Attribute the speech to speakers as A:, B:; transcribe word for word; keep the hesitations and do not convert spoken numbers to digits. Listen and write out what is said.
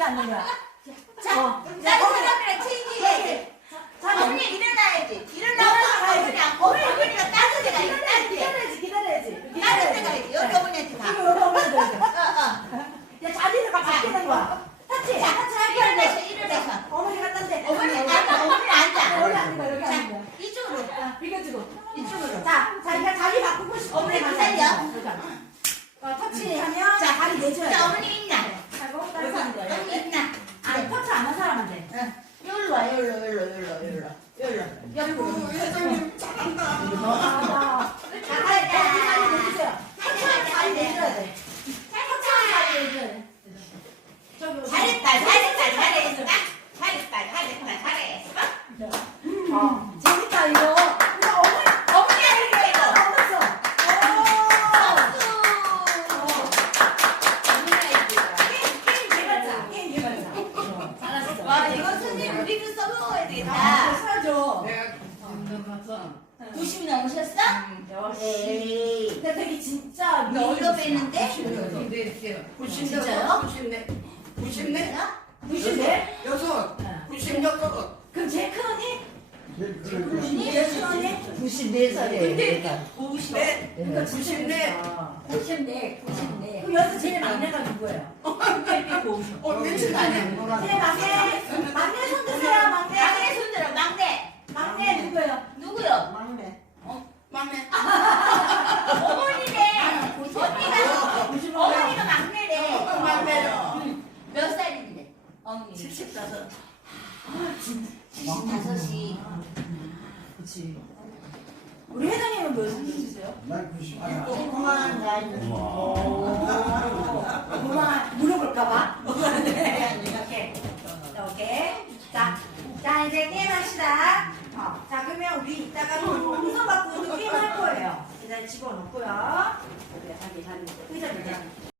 A: 앉는 거야.
B: 자,
A: 어.
B: 나 사람이랑 체인지 해야지.
A: 자,
B: 어머니 일어나야지. 일어나고 어머니 앉고 어머니가 다른 데 가야지. 다른 데.
A: 기다려야지, 기다려야지.
B: 다른 데
A: 기다려야지.
B: 가야지. 여기 어머니한테 가.
A: 이거 여기 어머니 들어줘.
B: 어, 어.
A: 야, 자리를 가 바뀌는 거야. 터치,
B: 자,
A: 터치 할게.
B: 일어나서, 일어나서.
A: 어머니가 딴데.
B: 어머니 앉아, 어머니 앉아.
A: 여기 앉는 거야, 여기 앉는 거야.
B: 자, 이쪽으로.
A: 자, 비켜주고.
B: 이쪽으로.
A: 자, 자기가 자리 바꾸고 싶어.
B: 어머니 기다려.
A: 어, 터치하면
B: 자,
A: 다리 내줘야 돼.
B: 자, 어머니 있나?
A: 하고 다른 사람 거야.
B: 어머니 있나?
A: 아니, 터치 안 한 사람한테.
B: 응. 여기로 와, 여기로, 여기로, 여기로, 여기로. 여기로. 옆으로.
C: 회장님 잘한다.
A: 아, 자, 다리 내주세요. 터치하면 다리 내줘야 돼. 터치하면 다리 내줘야 돼. 저기,
B: 잘했다, 잘했다, 잘했어. 잘했다, 잘했다, 잘했어.
A: 어, 재밌다, 이거. 이거 어머니,
B: 어머니 할게, 이거.
A: 얻었어.
B: 박수.
A: 게임 개발자, 게임 개발자. 어, 잘했어.
B: 와, 이거 선생님 우리도 써먹어야
A: 아,
B: 되겠다.
A: 써줘.
C: 내가 가서
B: 구십이 넘으셨어? 에이.
A: 근데 되게 진짜.
B: 너 얼마 뺐는데?
C: 구십네, 구십네, 구십네,
A: 구십네?
C: 여섯, 구십여섯.
A: 그럼 제일 큰 언니?
C: 구십네,
A: 제일 큰 언니?
B: 구십네 살에.
C: 네,
A: 그러니까
C: 구십네.
B: 구십네, 구십네.
A: 그럼 여기서 제일 막내가 누구예요?
C: 어, 며칠 안에.
A: 제일 막내. 막내 손 드세요, 막내.
B: 막내 손들어, 막내.
A: 막내 누구예요?
B: 누구요?
C: 막내. 어, 막내.
B: 어머니네. 언니가,
A: 구십오.
B: 어머니가 막내래.
C: 어, 막내요.
B: 응. 몇 살인데? 어머니.
C: 칠십다섯.
B: 칠십다섯이.
A: 그치. 우리 회장님은 몇 살이세요?
D: 난 구십.
B: 조그만 나이.
A: 고마 물어볼까봐. 네, 이렇게. 이렇게. 자, 자 이제 게임 합시다. 어, 자 그러면 우리 이따가 동선 바꾸고 게임 할 거예요. 일단 집어넣고요. 여기 여기 다리 의자 의자.